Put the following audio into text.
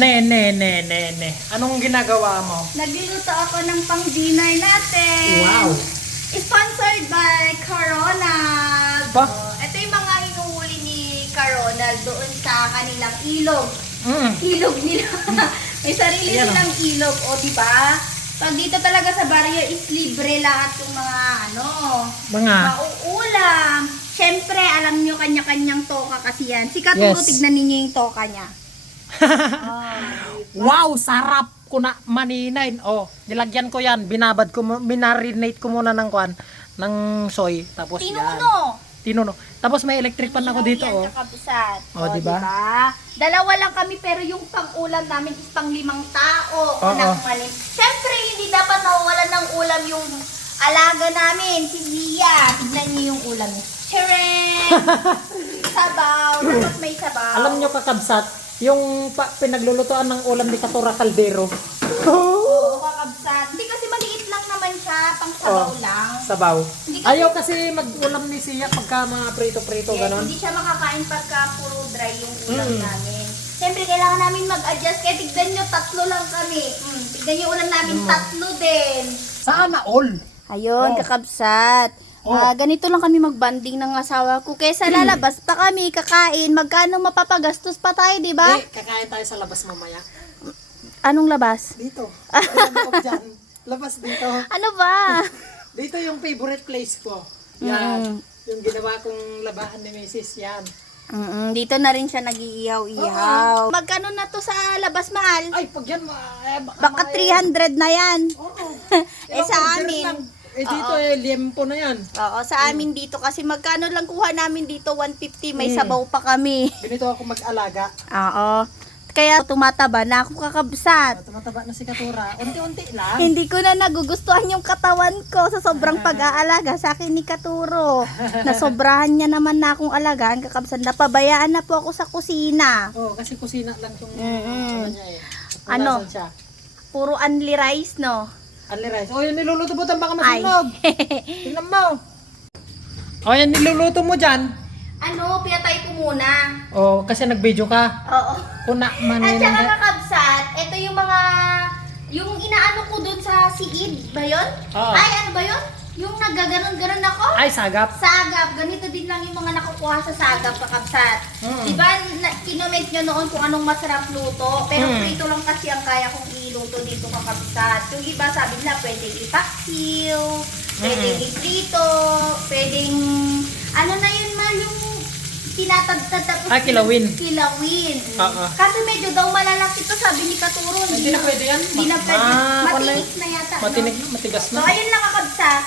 Ne. Anong ginagawa mo? Nagluluto ako ng pang-dinner natin. Wow. Sponsored by Caronald. Ba? Ito yung mga hinuhuli ni Caronald doon sa kanilang ilog. Mm. Ilog nila. May sarili Ayan, silang ilog. O, diba? Pag dito talaga sa barrio is libre lahat yung mga Mga. mauulam. Siyempre, alam nyo kanya-kanyang toka kasi yan. Si Katuro, Yes. tignan ninyo yung toka niya. Wow, sarap ko na maninain. Oh, nilagyan ko yan. Binabad ko, minarinate ko muna ng kwan, ng soy. Tapos Tinuno. Tapos may electric pan ako dito, oh. Kakabsat. Oh, diba? Dalawa lang kami pero yung pang-ulam namin is pang 5 tao. Oo. Malim. Siyempre, hindi dapat nawawalan ng ulam yung alaga namin, si Zia. Tignan niyo yung ulam niya. Tcharam! Sabaw. Tapos may sabaw. Alam nyo kakabsat, yung pinaglulutuan ng ulam ni Katura Caldero. Oo, kakabsat. Hindi kasi maliit lang naman siya, pang sabaw Oh. lang. Sabaw. Hindi kasi- Ayaw kasi mag-ulam ni Sia pagka mga prito-prito, Yes, ganon. hindi siya makakain pagka puro dry yung ulam Mm. namin. Siyempre, kailangan namin mag-adjust. Kaya tignan nyo, 3 lang kami. Tignan nyo ulam namin, 3 din. Sana all. Ayun, Oh. kakabsat. Oh. Ganito lang kami mag-banding ng asawa ko. Kaysa lalabas pa kami, kakain, magkano mapapagastos pa tayo, di ba? Kakain tayo sa labas mamaya. Anong labas? Dito. Ayan ako dyan. Labas dito. Ano ba? Dito yung favorite place ko. Yan. Mm. Yung ginawa kong labahan ni Mrs. Yan. Dito na rin siya nag-iihaw-ihaw. Magkano na to sa labas, mahal? Ay, pag yan, Baka 300 na yan. Oo. Sa order amin. lang. Dito liempo na yan. Oo, sa amin dito. Kasi magkano lang kuha namin dito? 150. May sabaw pa kami. Ganito ako mag-alaga. Oo. Kaya tumataba na ako, kakabsat. Tumataba na si Katura. Unti-unti lang. Hindi ko na nagugustuhan yung katawan ko sa sobrang pag-aalaga sa akin ni Katuro. Nasobrahan niya naman na akong alagaan, kakabsat. Napabayaan na po ako sa kusina. Oo, kasi kusina lang yung Mm-mm. niya eh. Ano? Nasaan siya? Puro only rice, no? Only rice. Oh, yung niluluto mo, baka Ay. masunog. Tingnan mo. Oh, yan niluluto mo dyan. Ano, pinatay ko muna. Oh, kasi nag-video ka. Oo. Kuna man At yun. saka kakabsat, ito yung mga, yung inaano ko dun sa siid ba yun? Oo. Ay, ano ba yun? Yung nagaganon-ganon ako? Ay, sagap. Sagap, ganito din lang yung mga nakukuha sa sagap, kakabsat. Diba, kinoment nyo noon kung anong masarap luto, pero prito lang kasi ang kaya kong iluto dito, kakabsat. Yung iba sabi nila, pwedeng ipaksiw, pwedeng iprito, pwedeng, ano na yun, mal, yung tinatagtad tapos Kilawin. Kilawin. Oo. Kasi medyo daw malalaki to, sabi ni Katuro. Hindi na pwede yan. Hindi na pwede. Ah, Matinik na yata. Matinig na, matigas So, na. ayun lang kakabsat.